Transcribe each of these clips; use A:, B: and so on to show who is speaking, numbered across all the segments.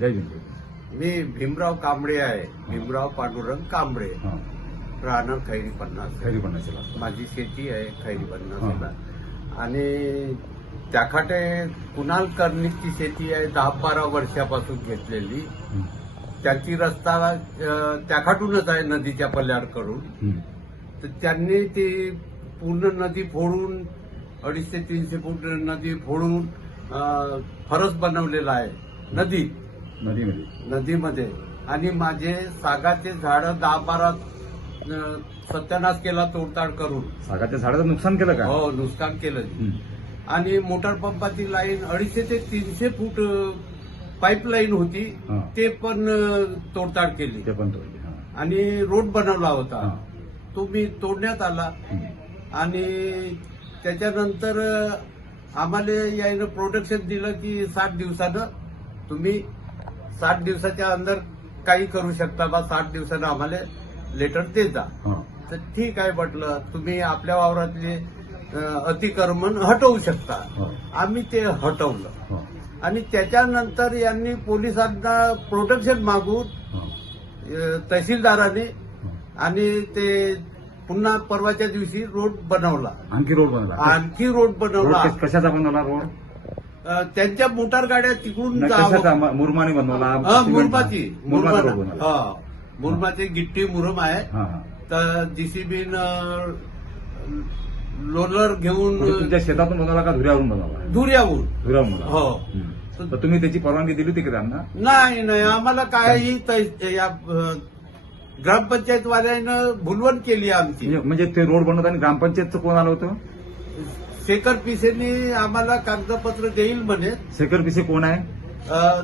A: जय भीम
B: मी भीमराव कांबळे आहे. भीमराव पांडुरंग कांबळे. राहणार खैरी पन्नास.
A: खैरी पन्नास
B: माझी शेती आहे खैरी. पन्नासला आणि त्याखाटे कुणाल कर्णिकची शेती आहे दहा बारा वर्षापासून घेतलेली. त्याची रस्ता त्याखाटूनच आहे नदीच्या पल्याडकडून तर त्यांनी ती पूर्ण नदी फोडून अडीचशे तीनशे फूट नदी फोडून फरस बनवलेला आहे. नदी
A: नदीमध्ये
B: नदीमध्ये आणि माझे सागाचे झाडं दहा बारा अं, सत्यानाश केला तोडताड करून
A: सागाच्या झाडाचं नुकसान केलं का
B: हो नुकसान केलं
A: हं.
B: आणि मोटार पंपाची लाईन अडीचशे ते तीनशे फूट पाईपलाईन होती
A: हा.
B: ते पण अं, तोडताड केली
A: ते पण तोडले हा.
B: आणि रोड बनवला होता
A: हा.
B: तो मी तोडण्यात आला
A: हं.
B: आणि त्याच्यानंतर अं, आम्हाला यायनं प्रोटेक्शन दिलं की साठ दिवसानं तुम्ही साठ दिवसाच्या अंदर काही करू शकता बा साठ दिवसानं आम्हाला लेटर दे जा
A: हा.
B: तर ठीक आहे म्हटलं तुम्ही आपल्या वावरातले अतिक्रमण हटवू शकता. आम्ही ते हटवलं. आणि त्याच्यानंतर यांनी पोलिसांना प्रोटेक्शन मागून तहसीलदाराने. आणि ते पुन्हा परवाच्या दिवशी रोड बनवला
A: आणखी रोड बनवला
B: आणखी रोड बनवला
A: कश- कशाचा बनवला रोड
B: त्यांच्या मोटार गाड्या तिकडून
A: मुरमाने बनवला?
B: मुरमाची
A: मुरमाचा
B: गिट्टी मुरम आहे. तर जीसीबीन लोलर घेऊन
A: म्हणजे तुमच्या शेतातून बनवला का धुऱ्यावरून बनवला? धुऱ्यावरून. बनवला.
B: हो.
A: तर तुम्ही त्याची परवानगी दिली होती का त्यांना?
B: नाही नाही. आम्हाला काही ग्रामपंचायत वाल्यानं भुलवण केली आमची.
A: म्हणजे- म्हणजे ते रोड बनवताना ग्रामपंचायतचं कोण आलं होतं?
B: शेखर पिसेनी आम्हाला कागदपत्र देईल म्हणे.
A: शेखर पिसे कोण आहे?
B: अं,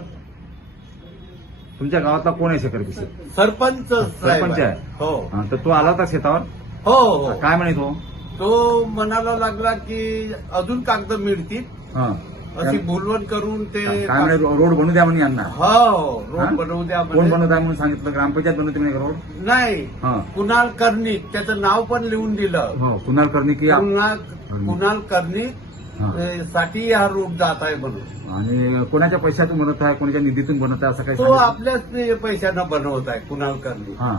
A: तुमच्या गावातला कोण आहे शेखर पिसे?
B: सरपंच साहेब
A: सरपंच आहे.
B: हो.
A: हा, तर तो आला होता शेतावर?
B: हो हो.
A: काय म्हणे तो?
B: तो म्हणायला लागला की अजून कागद मिळतील.
A: हा.
B: अशी बोलवण करून ते
A: काय म्हणे रो- रोड बनवू द्या म्हणे यांना
B: हो
A: हा?
B: रोड बनवू द्या
A: कोण
B: म्हणे.
A: बनवत आहे म्हणून सांगितलं ग्रामपंचायत बनवते म्हणे का रोड
B: नाही
A: हा
B: कुणाल कर्णिक त्याचं नाव पण लिहून दिलं
A: हो कुणाल करणे की
B: कुणाल कुणाल कर्णिक
A: हा.
B: अं, साठी हा रूट जात आहे म्हणून
A: आणि कोणाच्या पैशातून बनवत आहे कोणाच्या निधीतून बनवत आहे असं काही
B: तो
A: सांगितलं?
B: आपल्याच पैशानं बनवत आहे कुणाल कर्णिक
A: हा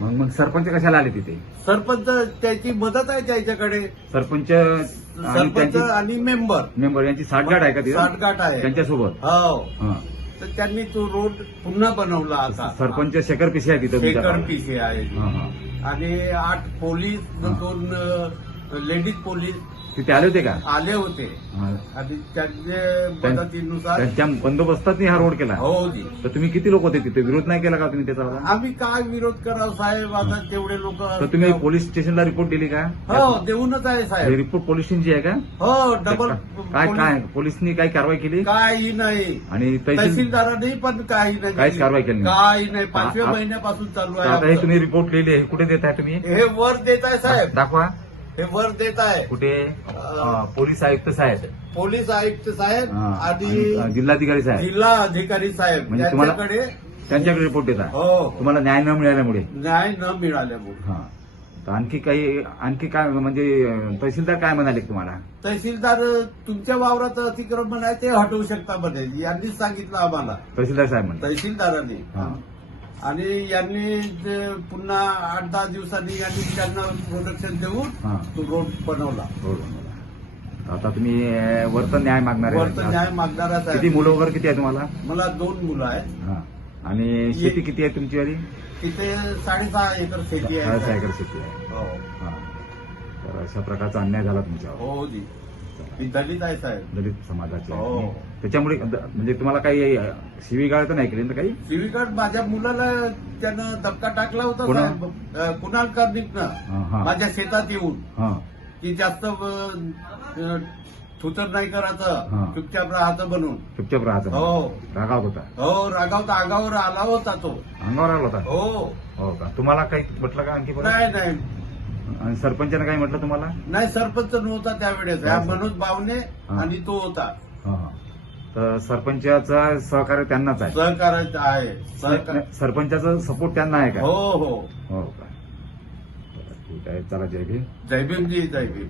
A: मग मग सरपंच कशाला आले तिथे
B: सरपंच त्याची मदत आहे त्याच्याकडे
A: सरपंच आणि
B: सरपंच
A: त्यांची
B: आणि मेंबर
A: मेंबर यांची साठगाठ आहे का तिथे
B: साठगाठ आहे
A: त्यांच्यासोबत
B: हो
A: हा.
B: तर त्यांनी तो रोड पुन्हा बनवला आता
A: सरपंच शेखर पिसे आहे तिथे तुमच्या
B: शेखर
A: गावात.
B: पिसे आहे
A: हा, हा.
B: आणि आठ पोलीस
A: हा.
B: दोन लेडीज पोलीस
A: तिथे आले होते का?
B: आले होते.
A: हा.
B: आणि त्यांच्या मदतीनुसार
A: त्यांच्या बंदोबस्तात हा रोड केला.
B: हो जी
A: तर तुम्ही किती लोक होते तिथे? विरोध नाही केला का तुम्ही त्याचा
B: आम्ही काय विरोध करावं साहेब? आता तेवढे लोक
A: तर तुम्ही पोलीस स्टेशनला रिपोर्ट दिली का?
B: हो देऊनच आहे
A: हे
B: साहेब
A: रिपोर्ट पोलीस स्टेशनची आहे का?
B: हो डबल
A: काय
B: पोलीस-
A: काय पोलिसनी काही कारवाई केली?
B: काही नाही.
A: आणि तहसील
B: तहसीलदारांनी पण काही नाही
A: काहीच. कारवाई केली नाही.
B: काही नाही. पाचव्या
A: आ-
B: महिन्यापासून चालू
A: तर
B: आहे
A: आता हे
B: आमचं.
A: तुम्ही रिपोर्ट लिहिले हे कुठे देत आहे तुम्ही?
B: हे वर देत आहे साहेब
A: दाखवा.
B: हे वर देत आहे.
A: कुठे? अं, पोलीस आयुक्त साहेब.
B: पोलीस आयुक्त साहेब
A: हा.
B: आणि
A: आणि जिल्हाधिकारी साहेब.
B: जिल्हा अधिकारी साहेब.
A: म्हणजे तुम्हाला-
B: यांच्याकडे
A: त्यांच्याकडे रिपोर्ट देत आहे
B: हो.
A: तुम्हाला न्याय न मिळाल्यामुळे.
B: न्याय न मिळाल्यामुळे.
A: हा. तर आणखी काही आणखी काय म्हणजे अं, तहसीलदार काय म्हणाले तुम्हाला?
B: तहसीलदार तुमच्या वावरात अतिक्रमण आहे ते हटवू शकता म्हणे. यांनीच सांगितलं आम्हाला.
A: तहसीलदार साहेब म्हणतात
B: तहसीलदारांनी.
A: हा.
B: आणि यांनी पुन्हा आठ दहा दिवसांनी यांनी त्यांना प्रोटेक्शन देऊन
A: हा.
B: तो रोड बनवला.
A: रोड बनवला. आता तुम्ही अं, वरचा न्याय मागणार
B: वरत
A: आहे
B: न्याय मागणाराच
A: किती
B: आहे
A: मुलं वगैरे किती आहे तुम्हाला?
B: मला दोन मुलं आहेत.
A: हा. आणि शेती किती आहे तुमची वाली?
B: तिथे साडेसहा एकर शेती
A: साडेसहा
B: आहे
A: एकर शेती आहे.
B: हो.
A: हा. तर अशा प्रकारचा अन्याय झाला तुमच्यावर.
B: हो जी. मी दलित आहे साहेब.
A: दलित समाजाचे.
B: हो.
A: तुम्ही. त्याच्यामुळे द- म्हणजे तुम्हाला काही शिवीगाळ तर नाही केली ना काही?
B: सिविकट माझ्या मुलाला त्यानं धक्का टाकला होता
A: कोणा?
B: साहेब. अं, कुणाल कर्णिकनं
A: हा, हा.
B: माझ्या शेतात येऊन.
A: हा.
B: की जास्त थुतर नाही
A: हा.
B: करायचं चुपचाप राहायचं बनून
A: चुपचाप राहायचं
B: हो.
A: रागावत होता?
B: हो रागावता आगावर आला होता तो.
A: अंगावर आला होता?
B: हो.
A: हो का? तुम्हाला काही म्हटलं का आणखी परत?
B: नाही नाही.
A: आणि सरपंचानं काही म्हटलं तुम्हाला?
B: नाही सरपंच नव्हता त्यावेळेस. हा मनोज बावणे
A: हा.
B: आणि तो होता.
A: हा. तर सरपंचाचं सहकार्य त्यांनाच आहे.
B: सहकार्य आहे. सहकार
A: सरपंचाचं सपोर्ट त्यांना आहे का?
B: हो हो.
A: हो का? बरं, ठीक आहे. चला जय भीम.
B: जय भीम जी जय भीम.